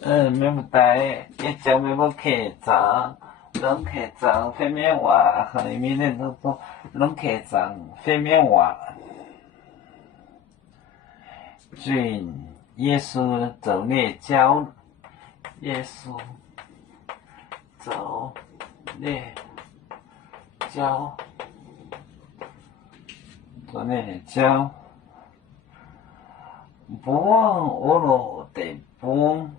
没不带，也叫没不客栈，拢客栈非面话，和里面的都说拢客栈非面话。准耶稣走列交，耶稣走列交，走列交，不忘我罗的不忘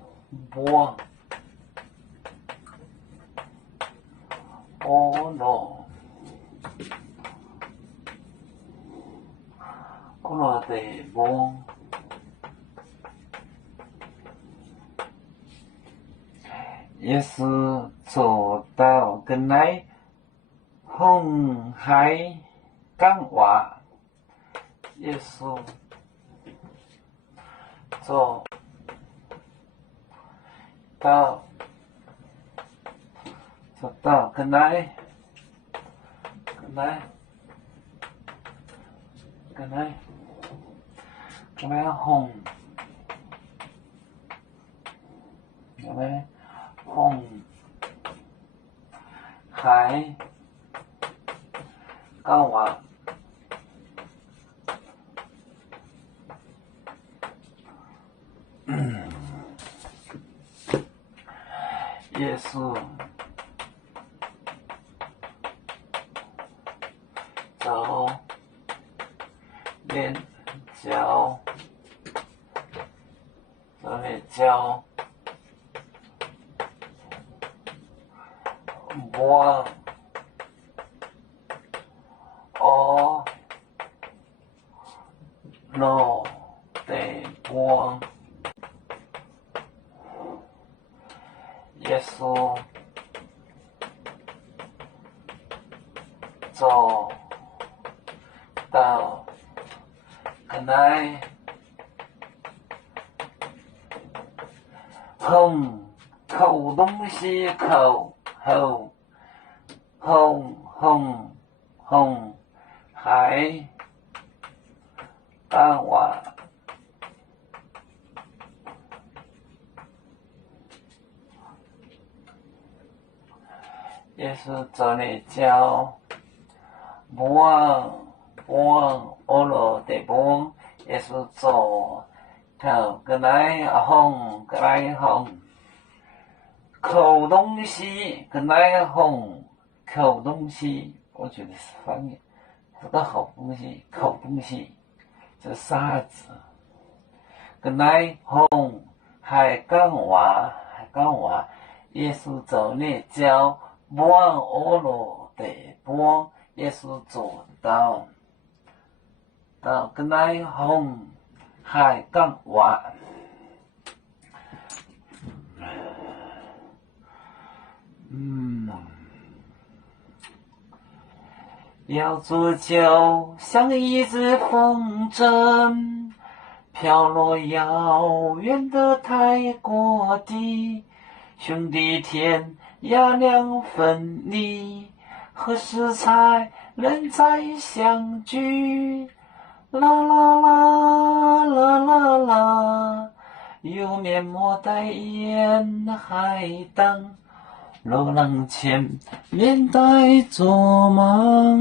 我罗的不。耶稣走到跟来红海港湾，耶稣走到跟来红海港湾，耶稣走列交，我罗的我，耶稣走到跟来口东西口海港湾，耶稣走列交，不忘我罗的不，耶稣走到跟来红，口东西跟来红，口东西，我觉得是翻译，这个好东西，口东西，这啥子？跟来红海港湾，耶稣走列交，不忘我罗的不，耶稣走到跟来红海港湾。要做就像一只风筝，飘落遥远的泰国地，兄弟天涯两分离，何时才能再相聚？啦啦啦啦啦啦，有面膜代言海荡，流浪前面带着忙。